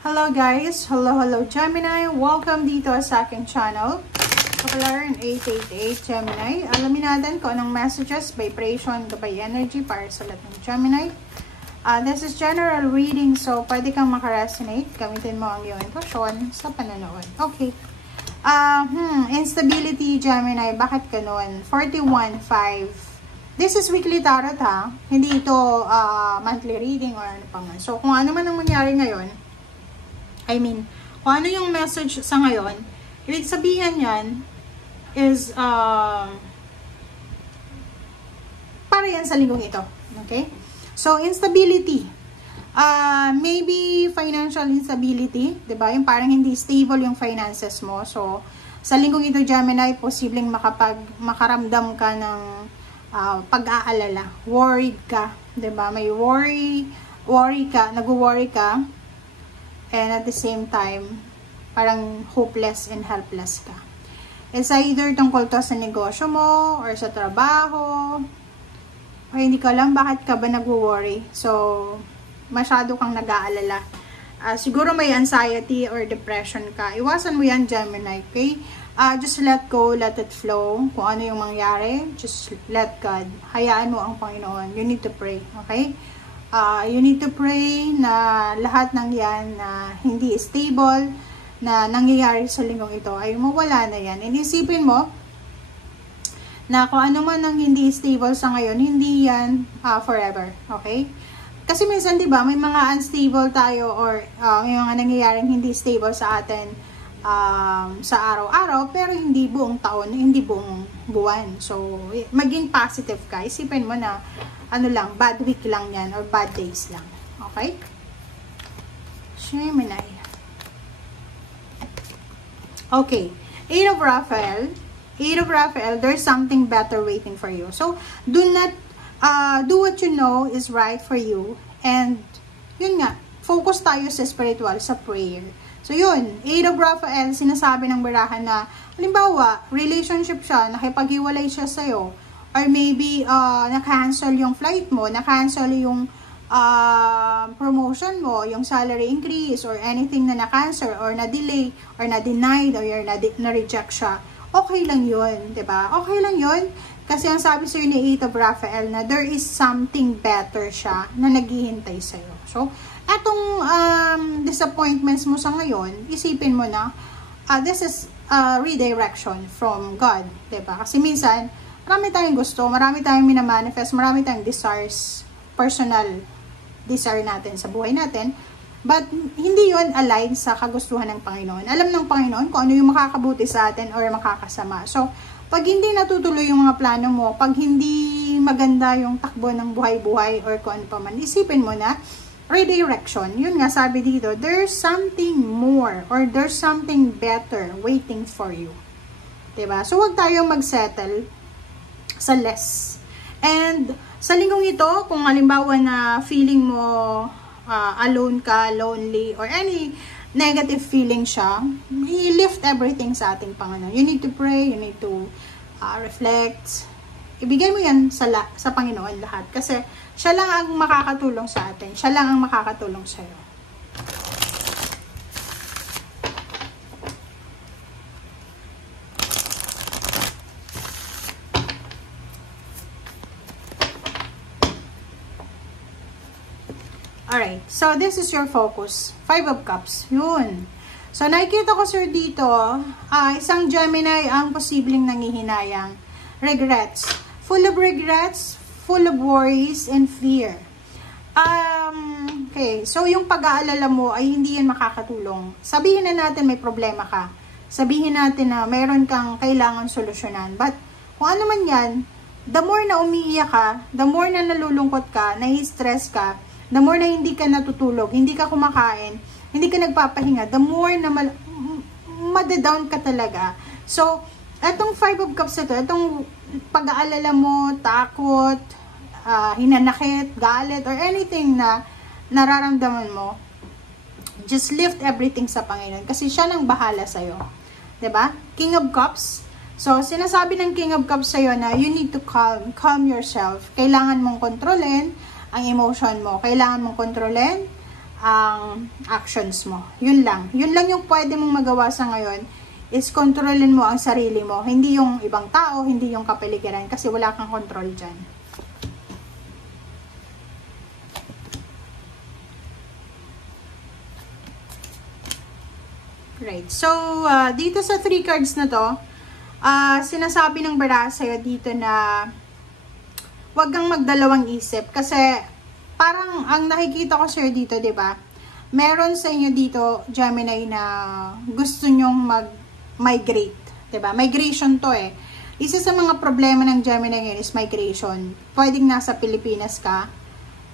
Hello guys! Hello Gemini! Welcome dito sa aking channel. Kapalaran 888 Gemini. Alamin natin kung anong messages, vibration, gabay energy para sa lahat ng Gemini. This is general reading, so pwede kang makaresonate. Gamitin mo ang iyong intuition sa panonood. Okay. Instability Gemini. Bakit ganun? 41.5. This is weekly tarot ha. Hindi ito monthly reading or ano pa man. So kung ano man ang mangyari ngayon, kung ano yung message sa ngayon, ibig sabihin yan is, para yan sa linggong ito. Okay? So, instability. Maybe financial instability, diba? Yung parang hindi stable yung finances mo. So, sa linggong ito, Gemini, posibleng makaramdam ka ng pag-aalala. Worried ka, diba? May worry ka, nag-worry ka. And at the same time, parang hopeless and helpless ka. It's either tungkol to sa negosyo mo, or sa trabaho, or hindi ka alam bakit ka ba nag-worry. So, masyado kang nag-aalala. Siguro may anxiety or depression ka. Iwasan mo yan, Gemini, okay? Just let go, let it flow. Kung ano yung mangyari, just let God. Hayaan mo ang Panginoon. You need to pray, okay? You need to pray na lahat ng yan na hindi stable, na nangyayari sa linggong ito, ay mawala na yan. Inisipin mo na kung ano man ang hindi stable sa ngayon, hindi yan forever. Okay? Kasi minsan, di ba, may mga unstable tayo or may mga nangyayaring hindi stable sa atin sa araw-araw, pero hindi buong taon, hindi buong buwan. So, maging positive ka. Isipin mo na ano lang, bad week lang yan or bad days lang. Okay? Gemini. Okay. 8 of Raphael. 8 of Raphael, there's something better waiting for you. So, do what you know is right for you. And, yun nga, focus tayo sa spiritual, sa prayer. So, yun. 8 of Raphael, sinasabi ng barahan na, halimbawa, relationship siya, nakipaghiwalay siya sa'yo, or maybe, na-cancel yung flight mo, na-cancel yung promotion mo, yung salary increase, or anything na na-cancel, or na-delay, or na-denied, or na-reject siya. Okay lang yun, diba? Okay lang yun. Kasi ang sabi sa'yo ni 8 of Raphael na there is something better siya na naghihintay sa'yo. So, etong disappointments mo sa ngayon, isipin mo na, this is redirection from God, diba? Kasi minsan, marami tayong gusto, marami tayong minamanifest, marami tayong desires, personal desire natin sa buhay natin, but hindi yon align sa kagustuhan ng Panginoon. Alam ng Panginoon kung ano yung makakabuti sa atin or makakasama. So, pag hindi natutuloy yung mga plano mo, pag hindi maganda yung takbo ng buhay-buhay or kung ano pa man, isipin mo na, redirection. Yun nga, sabi dito, there's something more or there's something better waiting for you. Diba? So, huwag tayong mag-settle sa less. And sa linggong ito, kung halimbawa na feeling mo alone ka, lonely, or any negative feeling siya, i-lift everything sa ating Panginoon. You need to pray, you need to reflect. Ibigay mo yan sa Panginoon lahat. Kasi siya lang ang makakatulong sa atin. Siya lang ang makakatulong sa'yo. Alright, so this is your focus. 5 of Cups. Yun. So, nakikita ko sir dito, isang Gemini ang posibleng nangihinayang. Regrets. Full of regrets, full of worries, and fear. Okay, so yung pag-aalala mo ay hindi yan makakatulong. Sabihin na natin may problema ka. Sabihin natin na mayroon kang kailangan solusyonan. But, kung ano man yan, the more na umiiyak ka, the more na nalulungkot ka, nai-stress ka, the more na hindi ka natutulog, hindi ka kumakain, hindi ka nagpapahinga, the more na madadown ka talaga. So, etong 5 of Cups ito, etong pag-aalala mo, takot, hinanakit, galit, or anything na nararamdaman mo, just lift everything sa Panginoon. Kasi siya nang bahala sa'yo. 'Di ba? King of Cups. So, sinasabi ng King of Cups sa'yo na you need to calm yourself. Kailangan mong kontrolin ang emotion mo. Kailangan mong kontrolin ang actions mo. Yun lang. Yun lang yung pwede mong magawa sa ngayon, is kontrolin mo ang sarili mo. Hindi yung ibang tao, hindi yung kapaligiran, kasi wala kang control dyan. Right. So, dito sa 3 cards na to, sinasabi ng baraha sa'yo dito na huwag kang magdalawang isip. Kasi, parang ang nakikita ko sa'yo dito, diba? Meron sa inyo dito, Gemini, na gusto nyong mag-migrate. Diba? Migration to eh. Isa sa mga problema ng Gemini ngayon is migration. Pwedeng nasa Pilipinas ka,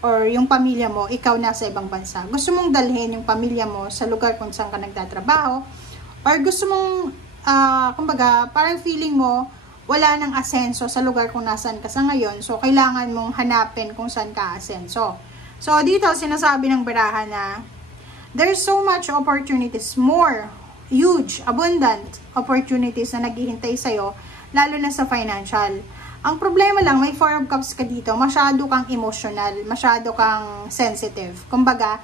or yung pamilya mo, ikaw nasa ibang bansa. Gusto mong dalhin yung pamilya mo sa lugar kung saan ka nagtatrabaho, or gusto mong, kumbaga, parang feeling mo, wala nang asenso sa lugar kung nasaan ka sa ngayon, so kailangan mong hanapin kung saan ka asenso. So, dito, sinasabi ng baraha na, there's so much opportunities, more, huge, abundant opportunities na naghihintay sa'yo, lalo na sa financial. Ang problema lang, may 4 of Cups ka dito, masyado kang emotional, masyado kang sensitive. Kumbaga,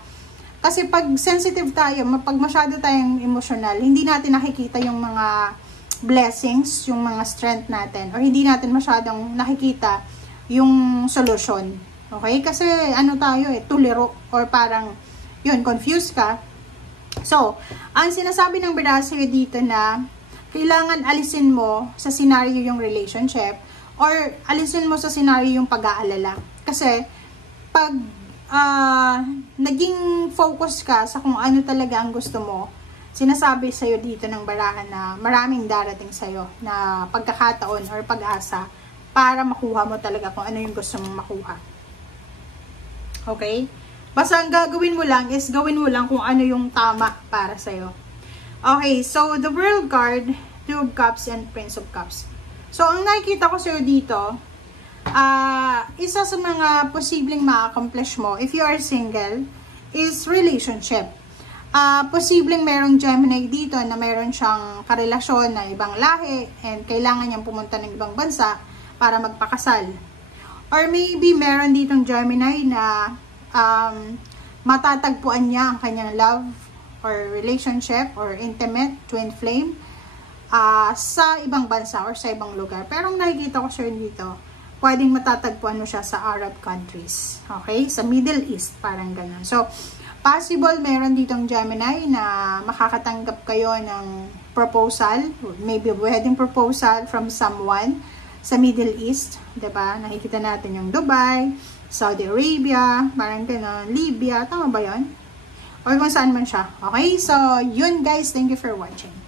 kasi pag sensitive tayo, pag masyado tayong emotional, hindi natin nakikita yung mga blessings, yung mga strength natin, or hindi natin masyadong nakikita yung solution. Okay? Kasi ano tayo tuliro, or parang, yun, confused ka. So, ang sinasabi ng baraha sa'yo dito na, kailangan alisin mo sa scenario yung relationship, or alisin mo sa scenario yung pag-aalala. Kasi, pag naging focus ka sa kung ano talaga ang gusto mo, sinasabi sa'yo dito ng baraha na maraming darating sa'yo na pagkakataon or pag-asa para makuha mo talaga kung ano yung gusto mong makuha. Okay? Basta ang gagawin mo lang is gawin mo lang kung ano yung tama para sa'yo. Okay, so the World card, 2 of Cups and Prince of Cups. So, ang nakikita ko sa'yo dito, isa sa mga posibleng ma-accomplish mo if you are single is relationship. Posibleng merong Gemini dito na meron siyang karelasyon na ibang lahi and kailangan niyang pumunta ng ibang bansa para magpakasal. Or maybe meron ditong Gemini na matatagpuan niya ang kanyang love or relationship or intimate twin flame sa ibang bansa or sa ibang lugar. Pero ang nakikita ko sir dito, pwedeng matatagpuan mo siya sa Arab countries. Okay? Sa Middle East, parang ganun. So, possible meron ditong Gemini na makakatanggap kayo ng proposal, maybe wedding proposal from someone sa Middle East, 'di ba? Nakikita natin yung Dubai, Saudi Arabia, parang gano'n, Libya, tama ba 'yon? Or kung saan man siya. Okay? So, yun guys, thank you for watching.